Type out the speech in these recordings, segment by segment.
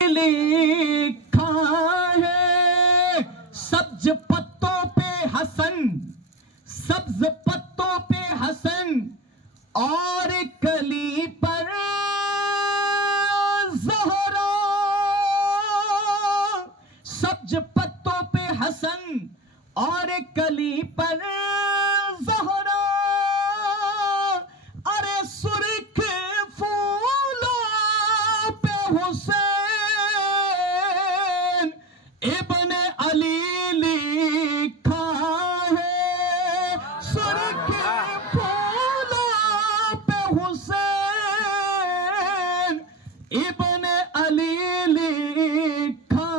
लिखा है सब्ज पत्तों पे हसन, सब्ज पत्तों पे हसन और कली पर ज़हरा, सब्ज पत्तों पे हसन और कली पर ज़हरा, अरे सुर्ख फूलों पे हुसैन इब्न अली लिखा है, सुर्ख फूलों पे हुसैन इब्न अली लिखा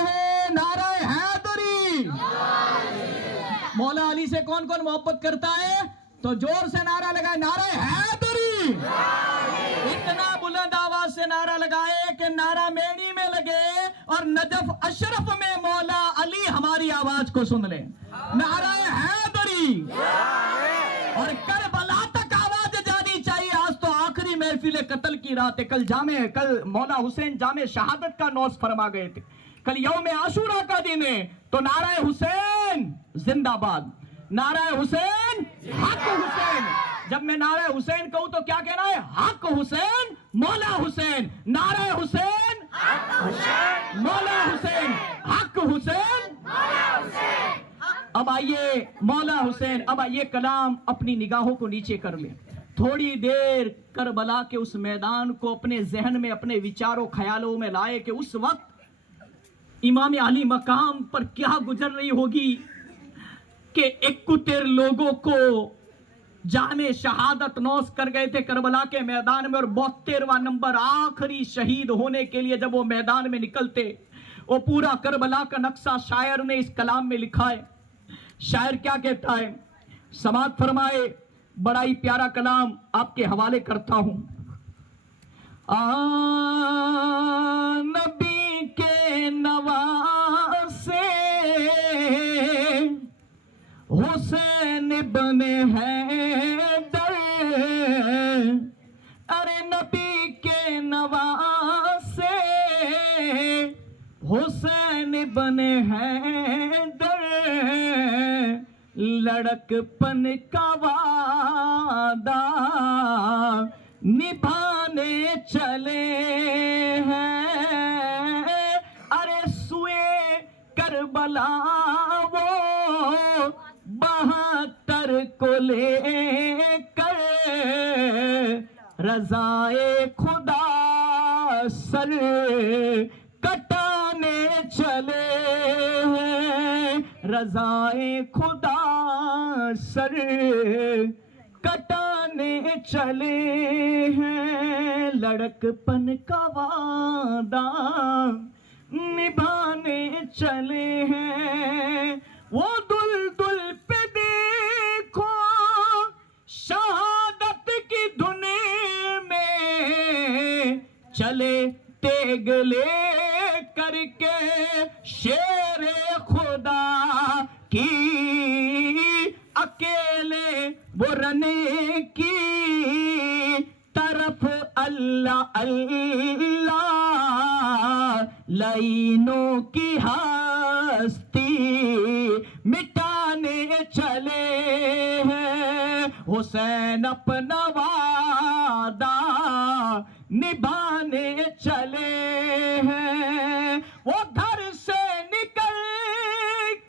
है। नारा हैदरी। मौला अली से कौन कौन मोहब्बत करता है? तो जोर से नारा लगाए, नारा हैदरी। इतना बुलंद आवाज से नारा लगाए कि नारा मेनी में लगे और नजफ अशरफ में मौला अली हमारी आवाज को सुन ले। नारा हैदरी। और करबला तक आवाज जानी चाहिए। आज तो आखिरी महफिल कत्ल की रात है। कल मौला हुसैन जामे शहादत का नौस फरमा गए थे। कल यौम आशूरा का दिन है। तो नारा हुसैन जिंदाबाद, नारा हुसैन, हक हुसैन। जब मैं नारा हुसैन कहूं तो क्या कहना है? हक हुसैन, मौला हुसैन। नारा हुसैन, मौला हुसैन, हक हुसैन, मौला हुसैन। अब आइए मौला हुसैन, अब आइए कलाम अपनी निगाहों को नीचे कर ले। थोड़ी देर करबला के उस मैदान को अपने जहन में, अपने विचारों ख्यालों में लाए कि उस वक्त इमाम अली मकाम पर क्या गुजर रही होगी कि 71 लोगों को जामे शहादत नौस कर गए थे करबला के मैदान में। और 72वां नंबर आखिरी शहीद होने के लिए जब वो मैदान में निकलते, वो पूरा करबला का नक्शा शायर ने इस कलाम में लिखा है। शायर क्या कहता है? समाअत फरमाए। बड़ा ही प्यारा कलाम आपके हवाले करता हूं। नबी के नवासे हुसैन इब्न हैदर, अरे नबी के नवासे हुसैन इब्न हैदर, लड़कपन का वादा निभाने चले हैं, अरे सुए करबला वो 72 को लेकर, रज़ाए खुदा सर कटाने चले हैं, रज़ाए खुदा सर कटाने चले हैं, लड़कपन का वादा निभाने चले हैं। वो दुल पे देखो शहादत की धुन में चले, तेग ले करके शेरे खुदा की, अकेले वो रने की तरफ अल्लाह अल्लाह, लाइनों की हस्ती मिटाने चले हैं, हुसैन अपना वादा निभाने चले हैं। वो घर से निकल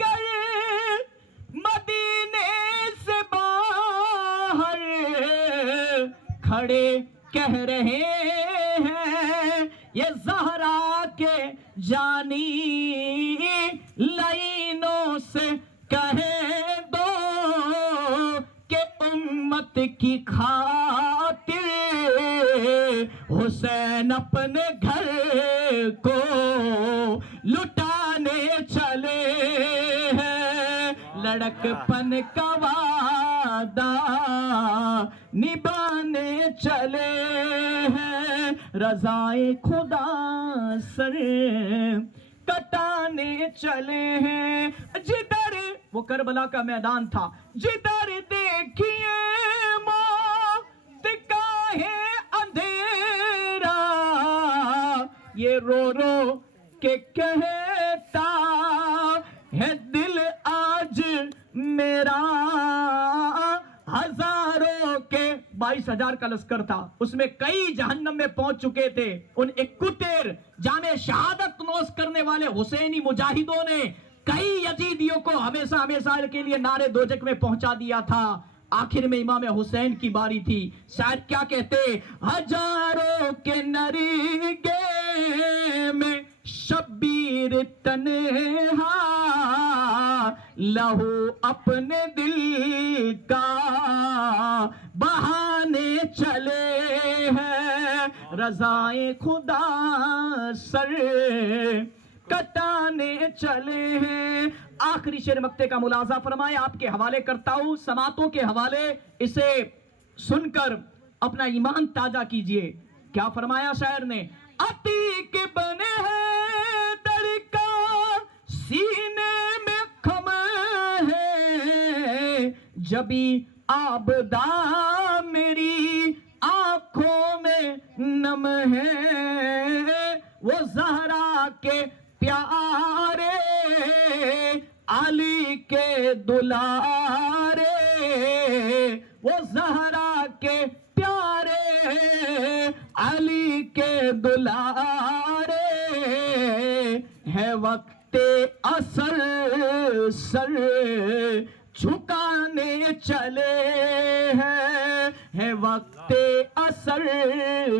कर मदीने से बाहर खड़े कह रहे हैं, ये ज़हरा के जानी लाइनों से कहे दो कि उम्मत की खातिर हुसैन अपने घर को लुटाने चले हैं, लड़कपन का वादा निभाने चले हैं, रज़ाए खुदा सर कटाने चले हैं। जिधर वो करबला का मैदान था, जिधर देखिए मौत का है अंधेरा, ये रो रो के कहता है दिल आज मेरा, हजारों के 22,000 का लश्कर था, उसमें कई जहन्नम में पहुंच चुके थे। उन 71 जामे शहादत नोश करने वाले हुसैनी मुजाहिदों ने कई यजीदियों को हमेशा हमेशा के लिए नारे दोजक में पहुंचा दिया था। आखिर में इमाम हुसैन की बारी थी। शायद क्या कहते, हजारों के नरीगे में शब्बीर तन्हा, लहू अपने दिल का बहाने चले हैं, रज़ाए खुदा सर कटाने चले हैं। आखिरी शेर मक्ते का मुलाजा फरमाए, आपके हवाले करता हूं, समातों के हवाले, इसे सुनकर अपना ईमान ताजा कीजिए। क्या फरमाया शायर ने, अतीक बने हैं दड़का सीने में खम है, जबी आबदा मेरी आंखों में नम है, वो ज़हरा के प्यारे अली के दुलारे, वो ज़हरा के प्यारे अली के दुलारे, है वक्ते असर सर झुकाने चले हैं, है वक्ते असर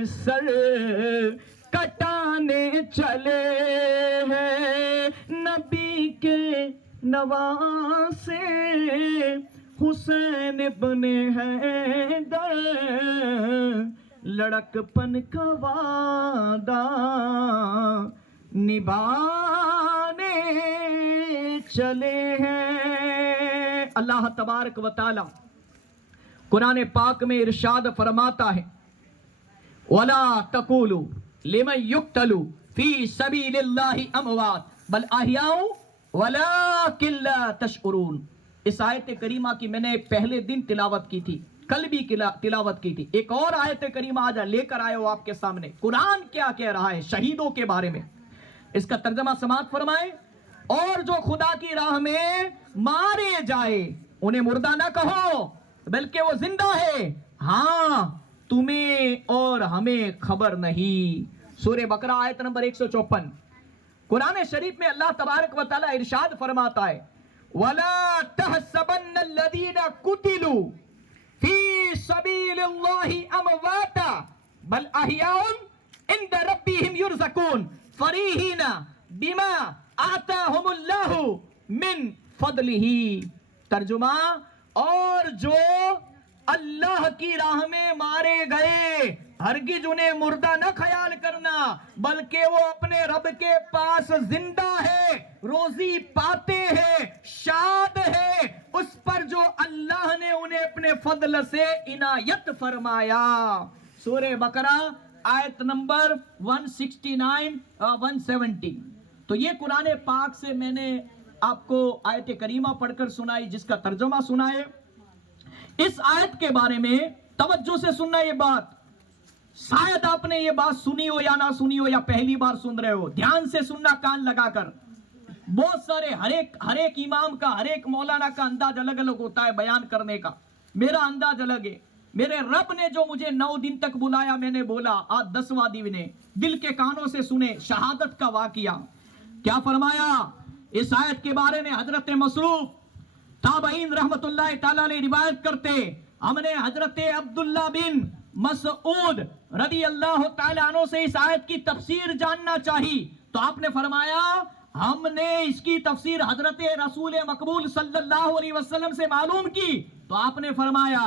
सर कटाने चले हैं। नबी के नवासे हुसैन बने हैं दर, लड़कपन का वादा निभाने चले हैं। अल्लाह तबारक व तआला कुरान पाक में इरशाद फरमाता है, वला तकूलू लिमन युक्तलू फी सबीलिल्लाहि अमवात बल अहयाउ वलाकिन ला तशउरून। इस आयत करीमा की मैंने पहले दिन तिलावत की थी, कल भी तिलावत की थी। एक और आयत करीमा आज लेकर आए हो आपके सामने। कुरान क्या कह रहा है शहीदों के बारे में, इसका तर्जमा समाअत फरमाए। और जो खुदा की राह में मारे जाए उन्हें मुर्दा ना कहो, बल्कि वो जिंदा है, हाँ तुम्हें और हमें खबर नहीं। सूरह बकरा आयत नंबर 154। कुरान शरीफ में अल्लाह तबारक व तआला इरशाद फरमाता है, वला तहसबन्नल्लज़ीना कुतिलू फी सबीलिल्लाहि अमवाता बल अहयाउन इंद रब्बिहिम युरज़कून फरीहीना बिमा आताहुमुल्लाहु मिन फदलिही। तर्जुमा, और जो अल्लाह की राह में मारे गए हरगिज उन्हें मुर्दा न ख्याल करना, बल्कि वो अपने रब के पास जिंदा है, रोजी पाते हैं, शाद है उस पर जो अल्लाह ने उन्हें अपने फضل से इनायत फरमाया। सूरह बकरा आयत नंबर 169 170। तो ये कुरान पाक से मैंने आपको आयत करीमा पढ़कर सुनाई, जिसका तर्जुमा सुनाए। इस आयत के बारे में तवज्जो से सुनना। ये बात शायद आपने ये बात सुनी हो या ना सुनी हो, या पहली बार सुन रहे हो, ध्यान से सुनना कान लगाकर। बहुत सारे हर एक इमाम का, हर एक मौलाना का अंदाज अलग अलग होता है बयान करने का। मेरा अंदाज अलग है। मेरे रब ने जो मुझे 9 दिन तक बुलाया, मैंने बोला, आज 10वां दिन ने दिल के कानों से सुने शहादत का वाकिया। क्या फरमाया इस आयत के बारे में? हजरत मसरूफ ताबईन रहमतुल्लाह ताला अलैह रिवायत करते, हमने हजरत अब्दुल्ला बिन मसऊद रदी अल्लाह ताला अन्हु से इस आयत की तफसीर जानना चाहिए। तो आपने फरमाया हमने इसकी तफसीर हजरत रसूल मकबूल सल्लल्लाहु अलैहि वसल्लम से मालूम की। तो आपने फरमाया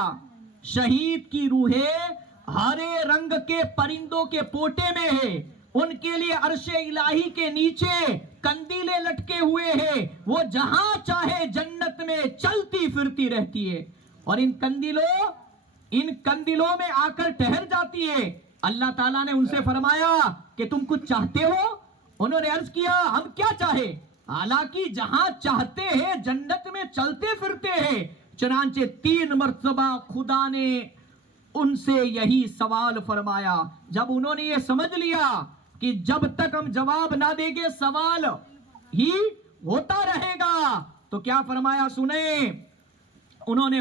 शहीद की रूहें हरे रंग के परिंदों के पोटे में है, उनके लिए अर्शे इलाही के नीचे कंदीले लटके हुए हैं, वो जहां चाहे जन्नत में चलती फिरती रहती है और इन कंदीलों में आकर ठहर जाती है। अल्लाह ताला ने उनसे फरमाया कि तुम कुछ चाहते हो? उन्होंने अर्ज किया हम क्या चाहे, हालांकि जहां चाहते हैं जन्नत में चलते फिरते हैं। चनांचे 3 मर्तबा खुदा ने उनसे यही सवाल फरमाया। जब उन्होंने ये समझ लिया کہ جب تک ہم جواب نہ دیں گے سوال ہی ہوتا رہے گا. تو کیا فرمایا سنیں, انہوں نے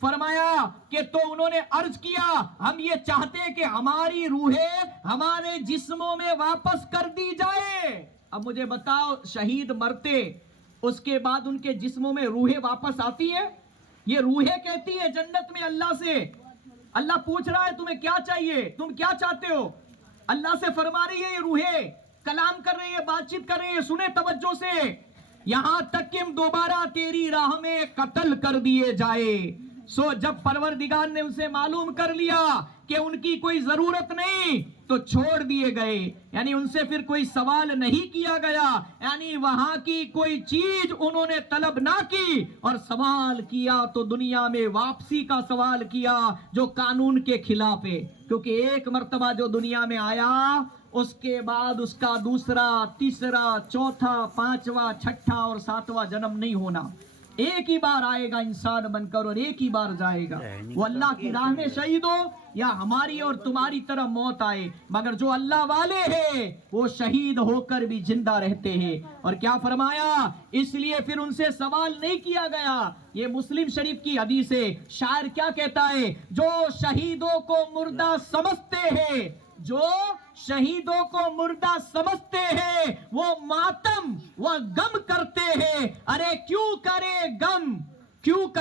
فرمایا کہ تو انہوں نے عرض کیا ہم یہ چاہتے ہیں کہ ہماری روحیں ہمارے جسموں میں واپس کر دی جائے. اب مجھے بتاؤ, شہید مرتے اس کے بعد ان کے جسموں میں روحیں واپس آتی ہیں؟ یہ روحیں کہتی ہے جنت میں اللہ سے, اللہ پوچھ رہا ہے تمہیں کیا چاہیے, تم کیا چاہتے ہو؟ اللہ سے فرما رہی ہے یہ روحیں, کلام کر رہی ہے, بات چیت کر رہی ہے. سنیں توجہ سے, یہاں تک کہ ہم دوبارہ تیری راہ میں قتل کر دیے جائے. سو جب پروردگار نے ان سے معلوم کر لیا کہ ان کی کوئی ضرورت نہیں تو چھوڑ دیے گئے. یعنی ان سے پھر کوئی سوال نہیں کیا گیا, یعنی وہاں کی کوئی چیز انہوں نے طلب نہ کی, اور سوال کیا تو دنیا میں واپسی کا سوال کیا جو قانون کے خلاف ہے. کیونکہ ایک مرتبہ جو دنیا میں آیا اس کے بعد اس کا دوسرا, تیسرا, چوتھا, پانچواں, چھٹا اور ساتواں جنم نہیں ہونا. ایک ہی بار آئے گا انسان بن کر اور ایک ہی بار جائے گا. وہ اللہ کی راہ میں شہید ہو یا ہماری اور تمہاری طرح موت آئے, مگر جو اللہ والے ہیں وہ شہید ہو کر بھی زندہ رہتے ہیں. اور کیا فرمایا, اس لیے پھر ان سے سوال نہیں کیا گیا. یہ مسلم شریف کی حدیث ہے. شاعر کیا کہتا ہے, جو شہیدوں کو مردہ سمجھتے ہیں, جو شہیدوں کو مردہ سمجھتے ہیں وہ ماتم و غم کرتے ہیں. ارے کیوں کرے غم, کیوں کرے